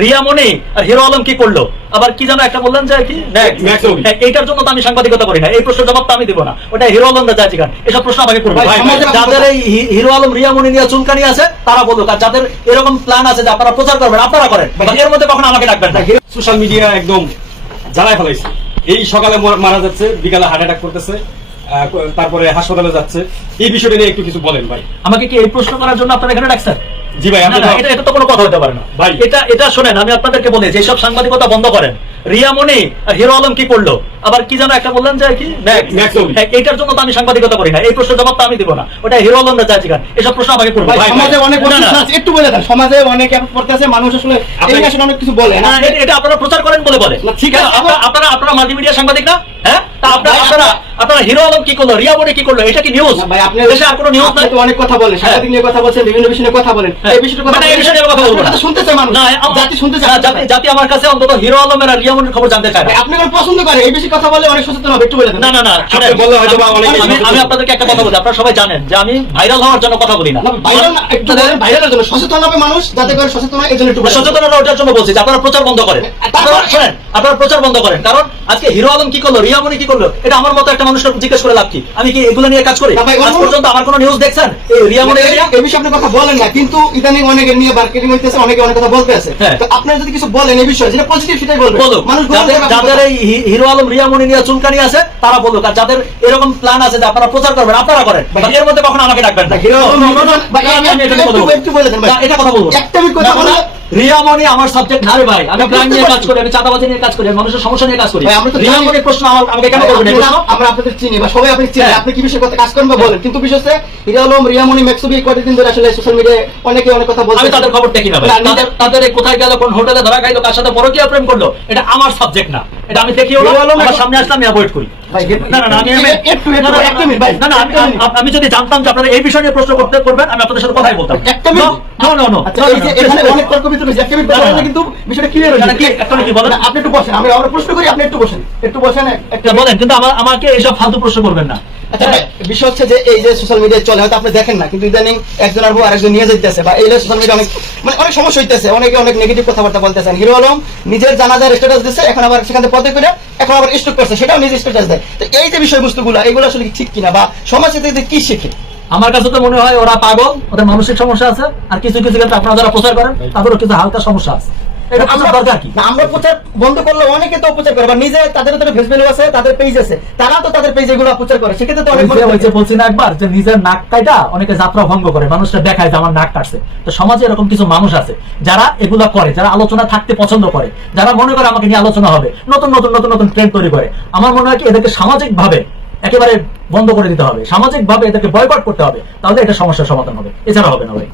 রিয়ামণি আর hero Alam কি করলো, আবার কি যেন একটা বললেন যে কি এইটার জন্য তো আমি সাংবাদিকতা করি না, এই প্রশ্নের জবাব তো আমি দিব না, ওটা হিরো আলম দা চাইছি। এসব প্রশ্ন আমাকে করবে। যাদের এই হিরো আলম রিয়ামণি নিয়ে চুলকানি আছে তারা বলুক, আর যাদের এরকম প্ল্যান আছে যে আপনারা প্রচার করবেন আপনারা করেন, এর মধ্যে কখনো আমাকে ডাকবেন না। সোশ্যাল মিডিয়া একদম জ্বালায় ফেলাইছে। এই সকালে মারা যাচ্ছে, বিকালে হার্ট অ্যাটাক করতেছে, তারপরে হাসপাতালে যাচ্ছে। এই বিষয়টা নিয়ে একটু কিছু বলেন ভাই। আমাকে কি এই প্রশ্ন করার জন্য আপনারা এখানে ডাকছেন? জি ভাই, এটা তো কোনো কথা হতে পারে না ভাই। এটা শোনেন, আমি আপনাদেরকে বলি যে সব সাংবাদিকতা বন্ধ করেন। রিয়ামণি আর হিরো আলম কি করলো, আবার কি যেন একটা বললেন যে কি এইটার জন্য তো আমি সাংবাদিকতা করি না, এই প্রশ্নের জবাব তো আমি দিব না, ওটা হিরো আলম দা চাইছি। এসব প্রশ্ন আমাকে করবে। সমাজে অনেক একটু বলে দেন, সমাজে অনেক পড়তেছে মানুষ, আসলে অনেক কিছু বলে না, এটা আপনারা প্রচার করেন বলে বলে। ঠিক আছে, আপনারা মাল্টিমিডিয়া সাংবাদিক না? হ্যাঁ, আপনারা হিরো আলম কি করলো, রিয়ামণি কি করলো, এটা কি নিউজ? ভাই আপনি দেশে আর কোনো নিউজ নাই? অনেক কথা বলেন, সাংবাদিক নিয়ে কথা বলছেন, বিভিন্ন বিষয় নিয়ে কথা বলেন, এই বিষয়টা কথা বলবো না, শুনতে চাই মানুষ, জাতি শুনতে চায়। জাতি আমার কাছে অন্তত হিরো আলমের আর রিয়ামণির খবর জানতে চায়। আপনি কোন পছন্দ করেন এই বিষয়ে কথা বলে অনেক সচেতন হবে, একটু বলে দেন। না, আপনি বললে হয়তো আমি আপনাদেরকে একটা কথা বলি, আপনারা সবাই জানেন যে আমি ভাইরাল হওয়ার জন্য কথা বলি না। ভাইরাল না, একটু বলেন ভাইরালের জন্য সচেতন হবে মানুষ, যাতে করে সচেতন হয়, এজন্য একটু সচেতন ওটার জন্য বলছি যে আপনারা প্রচার বন্ধ করেন। আপনারা প্রচার বন্ধ করেন, কারণ আজকে হিরো আলম কি করলো, রিয়ামণি কি করলো, এটা আমার মতো একটা মানুষকে জিজ্ঞেস করে লাভ কি? আমি কি এগুলো নিয়ে কাজ করি? আজ পর্যন্ত আমার কোনো নিউজ দেখছেন এই রিয়ামণি এই বিষয়ে আপনি কথা বলেন না, কিন্তু ইদানিং অনেকে নিয়ে মার্কেটিং হইতেছে, অনেকে অনেক কথা বলতে আছে। তো আপনারা যদি কিছু বলেন এই বিষয়ে, যেটা পজিটিভ সেটাই বলবেন। মানুষ যাদের এই হিরো আলম রিয়ামণি নিয়ে চুলকানি আছে তারা বলুক, আর যাদের এরকম প্ল্যান আছে যে আপনারা প্রচার করবেন আপনারা করেন, এর মধ্যে কখনো আমাকে ডাকবেন না। একটু বলে দেন ভাই, এটা কথা বলবো। একটা কথা বলে রিয়ামণি আমার সাবজেক্ট না রে ভাই, আমি ক্রাইম নিয়ে কাজ করি, আমি চাঁদাবাজি নিয়ে কাজ করি, মানুষের সমস্যা নিয়ে কাজ করি। রিয়ামণির প্রশ্ন আমাকে কেন করবেন? এই প্রশ্ন আমরা আপনাদের চিনি বা সবাই আপনি চিনি, আপনি কি বিষয়ে কথা কাজ করেন বা বলেন, কিন্তু বিষয় হচ্ছে হিরো আলম রিয়ামণি মেক্সুবি কতদিন ধরে আসলে সোশ্যাল মিডিয়ায় অনেকে অনেক কথা বলছে। আমি তাদের খবর দেখি না ভাই, তাদের কোথায় গেল, কোন হোটেলে ধরা খাইলো, কার সাথে পরকীয়া প্রেম করলো, এটা আমার সাবজেক্ট না, এটা আমি দেখিও না, আমার সামনে আসলে আমি অ্যাভয়েড করি। আমি যদি জানতাম যে আপনারা এই বিষয় নিয়ে প্রশ্ন করবেন আমি আপনাদের সাথে কথাই বলতাম। কিন্তু বিষয়টা ক্লিয়ার হয়ে কি বলেন? আপনি একটু বসেন, আমি প্রশ্ন করি, আপনি একটু বসেন বলেন, কিন্তু আমাকে এইসব ফালতু প্রশ্ন করবেন না। আচ্ছা, বিষয় হচ্ছে যে এই যে সোশ্যাল মিডিয়ায় চলে, হয়তো আপনি দেখেন না, কিন্তু ইদানিং একজন আর আরেকজন নিয়ে যেতেছে, বা এই সোশ্যাল মিডিয়া অনেক সমস্যা হইতেছে, অনেকে অনেক নেগেটিভ কথাবার্তা বলতেছেন। হিরো আলম নিজের জানাজার স্ট্যাটাস দিচ্ছে, এখন আবার সেখানে পদে করে এখন আবার স্টক করছে, সেটাও নিজের স্ট্যাটাস দেয়। তো এই যে বিষয়বস্তুগুলো, এগুলো আসলে ঠিক কিনা, বা সমাজ থেকে কি শিখে? আমার কাছে তো মনে হয় ওরা পাগল, ওদের মানসিক সমস্যা আছে, আর কিছু কিছু ক্ষেত্রে আপনারা যারা প্রচার করেন তাদেরও কিছু হালকা সমস্যা আছে। আমরা প্রচার বন্ধ করলে অনেকে তো অপচার করে, বা নিজে তাদের ফেস ভ্যালু আছে, তাদের পেজ আছে, তারা তো তাদের পেজ এগুলো অপচার করে, সেক্ষেত্রে তো অনেক বলছি না একবার যে নিজের নাক কাটা অনেকে যাত্রা ভঙ্গ করে, মানুষরা দেখায় যে আমার নাক কাটছে। তো সমাজে এরকম কিছু মানুষ আছে যারা এগুলা করে, যারা আলোচনা থাকতে পছন্দ করে, যারা মনে করে আমাকে নিয়ে আলোচনা হবে, নতুন নতুন নতুন নতুন ট্রেন্ড তৈরি করে। আমার মনে হয় কি এদেরকে সামাজিক ভাবে একেবারে বন্ধ করে দিতে হবে, সামাজিক ভাবে এদেরকে বয়কট করতে হবে, তাহলে এটা সমস্যার সমাধান হবে, এছাড়া হবে না ভাই।